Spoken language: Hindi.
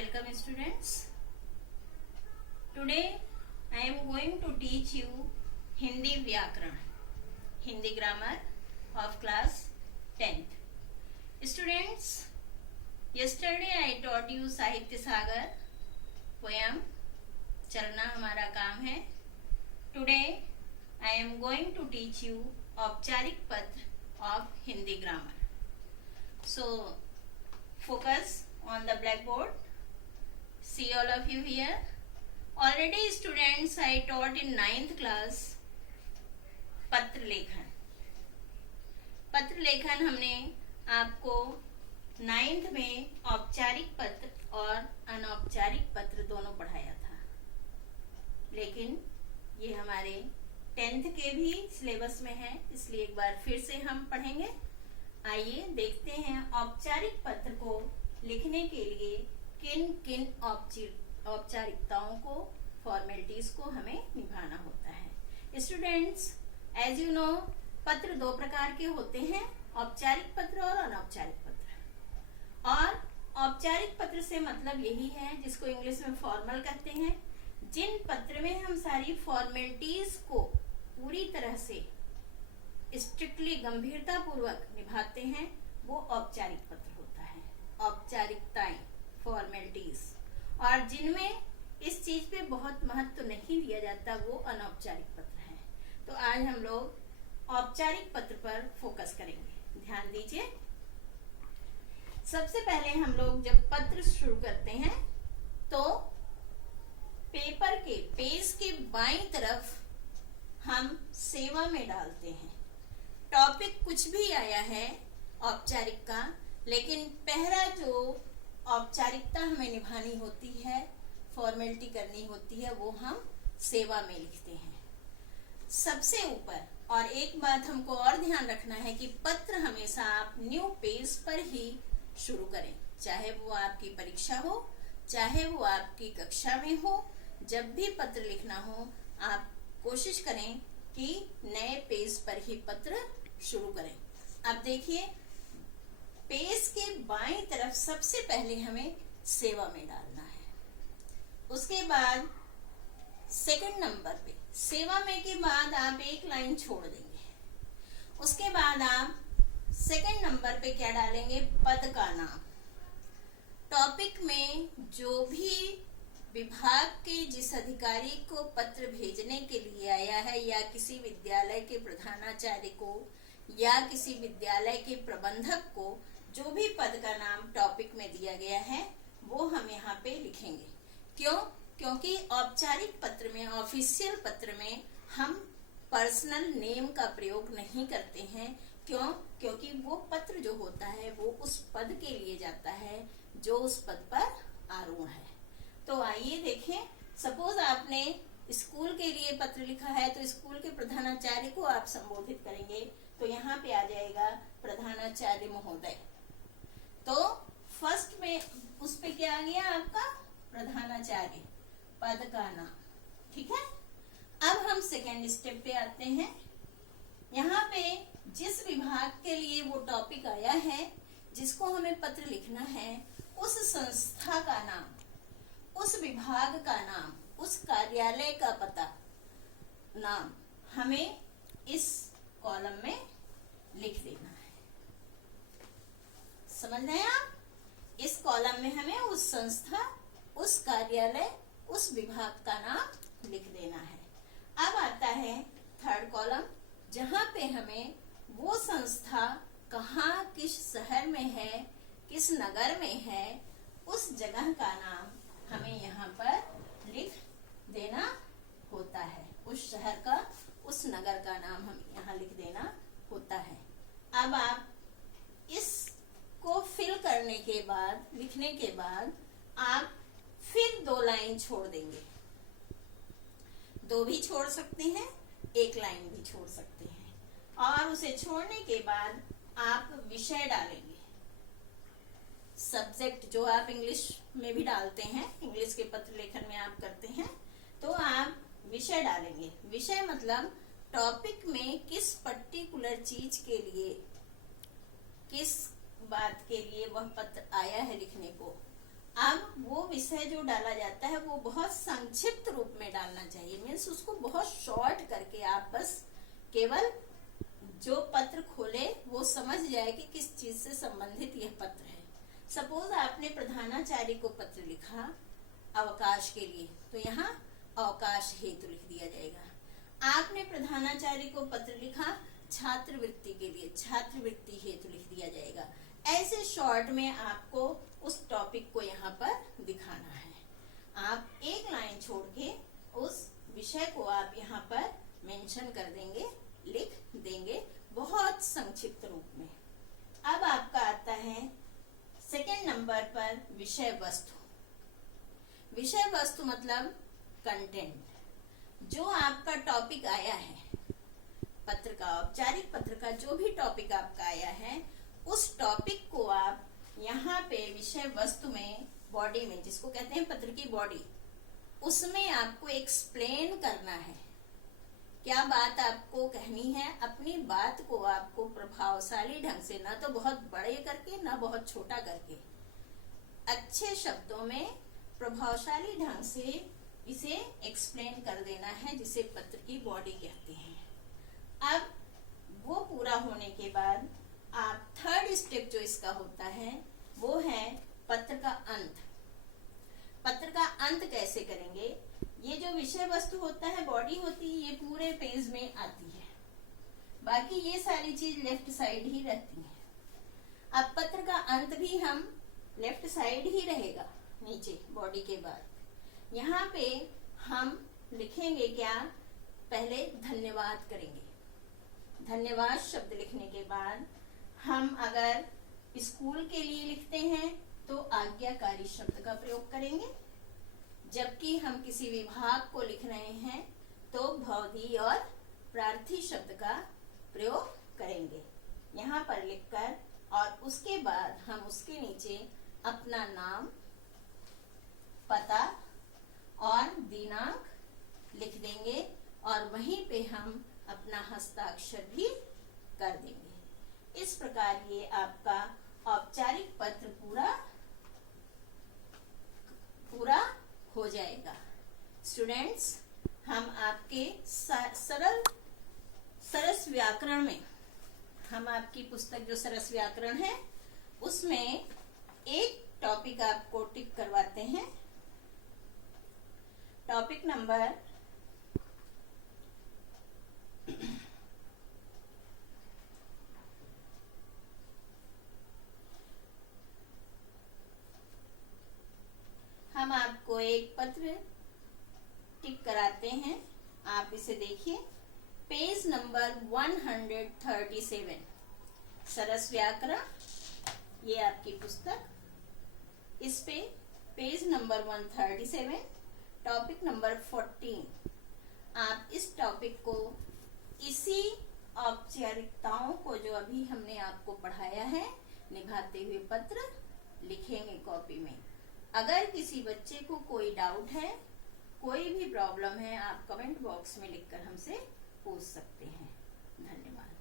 Welcome students. Today I am going to teach you Hindi Vyakaran, Hindi grammar of class 10th. Students, yesterday I taught you साहित्य सागर poem. चलना हमारा काम है. Today I am going to teach you औपचारिक पत्र of Hindi grammar. So focus on the blackboard. See all of you here. Already students I taught in 9th class पत्र लेखन. पत्र लेखन हमने आपको 9th में औपचारिक पत्र और अनौपचारिक पत्र दोनों पढ़ाया था, लेकिन ये हमारे 10th के भी सिलेबस में है, इसलिए एक बार फिर से हम पढ़ेंगे. आइए देखते हैं औपचारिक पत्र को लिखने के लिए किन किन औपचारिकताओं को, फॉर्मेलिटीज को हमें निभाना होता है. स्टूडेंट्स, एज यू नो, पत्र दो प्रकार के होते हैं, औपचारिक पत्र और अनौपचारिक पत्र. और औपचारिक पत्र से मतलब यही है जिसको इंग्लिश में फॉर्मल कहते हैं. जिन पत्र में हम सारी फॉर्मेलिटीज को पूरी तरह से स्ट्रिक्टली गंभीरता पूर्वक निभाते हैं, वो औपचारिक पत्र होता है. औपचारिकताएं, फॉर्मेलिटीज. और जिनमें इस चीज पे बहुत महत्व नहीं दिया जाता, वो अनौपचारिक पत्र है. तो आज हम लोग औपचारिक पत्र पर फोकस करेंगे. ध्यान दीजिए. सबसे पहले हम लोग जब पत्र शुरू करते हैं तो पेपर के पेज के बाईं तरफ हम सेवा में डालते हैं. टॉपिक कुछ भी आया है औपचारिक का, लेकिन पहला जो औपचारिकता हमें निभानी होती है, फॉर्मेलिटी करनी होती है, वो हम सेवा में लिखते हैं सबसे ऊपर. और एक बात हमको और ध्यान रखना है कि पत्र हमेशा आप न्यू पेज पर ही शुरू करें, चाहे वो आपकी परीक्षा हो, चाहे वो आपकी कक्षा में हो. जब भी पत्र लिखना हो, आप कोशिश करें कि नए पेज पर ही पत्र शुरू करें. अब देखिए, पेज के बाईं तरफ सबसे पहले हमें सेवा में डालना है. उसके बाद सेकंड नंबर पे सेवा में के बाद आप एक लाइन छोड़ देंगे. उसके बाद आप सेकंड नंबर पे क्या डालेंगे? पद का नाम. टॉपिक में जो भी विभाग के जिस अधिकारी को पत्र भेजने के लिए आया है, या किसी विद्यालय के प्रधानाचार्य को, या किसी विद्यालय के प्रबंधक को, जो भी पद का नाम टॉपिक में दिया गया है, वो हम यहाँ पे लिखेंगे. क्यों? क्योंकि औपचारिक पत्र में, ऑफिशियल पत्र में हम पर्सनल नेम का प्रयोग नहीं करते हैं. क्यों? क्योंकि वो पत्र जो होता है वो उस पद के लिए जाता है जो उस पद पर आरूढ़ है. तो आइए देखें. सपोज आपने स्कूल के लिए पत्र लिखा है, तो स्कूल के प्रधानाचार्य को आप संबोधित करेंगे, तो यहाँ पे आ जाएगा प्रधानाचार्य महोदय. तो फर्स्ट में उस पे क्या आ गया आपका? प्रधानाचार्य, पद का नाम. ठीक है. अब हम सेकेंड स्टेप पे आते हैं. यहाँ पे जिस विभाग के लिए वो टॉपिक आया है, जिसको हमें पत्र लिखना है, उस संस्था का नाम, उस विभाग का नाम, उस कार्यालय का पता, नाम हमें इस कॉलम में लिख देना है. समझ रहे हैं आप? इस कॉलम में हमें उस संस्था, उस कार्यालय, उस विभाग का नाम लिख देना है. अब आता है थर्ड कॉलम, जहां पे हमें वो संस्था कहाँ, किस शहर में है, किस नगर में है, उस जगह का नाम हमें यहाँ पर लिख देना होता है. उस शहर का, उस नगर का नाम हमें यहाँ लिख देना होता है. अब आप इसको फिल करने के बाद, लिखने के बाद, आप फिर 2 लाइन छोड़ देंगे. 2 भी छोड़ सकते हैं, 1 लाइन भी छोड़ सकते हैं. और उसे छोड़ने के बाद आप विषय डालेंगे. सब्जेक्ट जो आप इंग्लिश में भी डालते हैं, इंग्लिश के पत्र लेखन में आप करते हैं, तो आप विषय डालेंगे. विषय मतलब टॉपिक में किस पर्टिकुलर चीज के लिए, किस बात के लिए वह पत्र आया है लिखने को. अब वो विषय जो डाला जाता है वो बहुत संक्षिप्त रूप में डालना चाहिए, मीन्स उसको बहुत शॉर्ट करके आप बस केवल जो पत्र खोले वो समझ जाए कि किस चीज से संबंधित यह पत्र है। सपोज आपने प्रधानाचार्य को पत्र लिखा अवकाश के लिए, तो यहाँ अवकाश हेतु लिख दिया जाएगा। आपने प्रधानाचार्य को पत्र लिखा छात्रवृत्ति के लिए, छात्रवृत्ति हेतु लिख दिया जाएगा। ऐसे शॉर्ट में आपको उस टॉपिक को यहाँ पर दिखाना है। आप एक लाइन छोड़ के उस विषय को आप यहाँ पर मेंशन कर देंगे, लिख देंगे बहुत संक्षिप्त रूप में। अब आपका आता है सेकेंड नंबर पर विषय वस्तु। विषय वस्तु मतलब कंटेंट। जो आपका टॉपिक आया है पत्र का, औपचारिक पत्र का जो भी टॉपिक आपका आया है, उस टॉपिक को आप यहाँ पे विषय वस्तु में, बॉडी में, जिसको कहते हैं पत्र की बॉडी, उसमें आपको एक्सप्लेन करना है। क्या बात आपको कहनी है, अपनी बात को आपको प्रभावशाली ढंग से, ना तो बहुत बड़े करके ना बहुत छोटा करके, अच्छे शब्दों में प्रभावशाली ढंग से इसे एक्सप्लेन कर देना है, जिसे पत्र की बॉडी कहते हैं। अब वो पूरा होने के बाद आप थर्ड स्टेप जो इसका होता है वो है पत्र का अंत। पत्र का अंत कैसे करेंगे? ये जो विषय वस्तु होता है, बॉडी होती है, ये पूरे पेज में आती है, बाकी ये सारी चीज लेफ्ट साइड ही रहती है। अब पत्र का अंत भी हम लेफ्ट साइड ही रहेगा, नीचे बॉडी के बाद। यहाँ पे हम लिखेंगे क्या? पहले धन्यवाद करेंगे। धन्यवाद शब्द लिखने के बाद हम अगर स्कूल के लिए लिखते हैं तो आज्ञाकारी शब्द का प्रयोग करेंगे, जबकि हम किसी विभाग को लिख रहे हैं तो भवधी और प्रार्थी शब्द का प्रयोग करेंगे यहाँ पर लिखकर, और उसके बाद हम उसके नीचे अपना नाम, पता और दिनांक लिख देंगे, और वहीं पे हम अपना हस्ताक्षर भी कर देंगे। इस प्रकार ये आपका औपचारिक पत्र पूरा हो जाएगा। स्टूडेंट्स, हम आपके सरस व्याकरण में, हम आपकी पुस्तक जो सरस व्याकरण है उसमें एक टॉपिक आपको टिक करवाते हैं। टॉपिक नंबर हम आपको एक पत्र टिक कराते हैं, आप इसे देखिए। पेज नंबर 137, सरस व्याकरण, ये आपकी पुस्तक। इस पे पेज नंबर 137, टॉपिक नंबर 14। आप इस टॉपिक को, इसी औपचारिकताओं को जो अभी हमने आपको पढ़ाया है, निभाते हुए पत्र लिखेंगे कॉपी में। अगर किसी बच्चे को कोई डाउट है, कोई भी प्रॉब्लम है, आप कमेंट बॉक्स में लिखकर हमसे पूछ सकते हैं। धन्यवाद।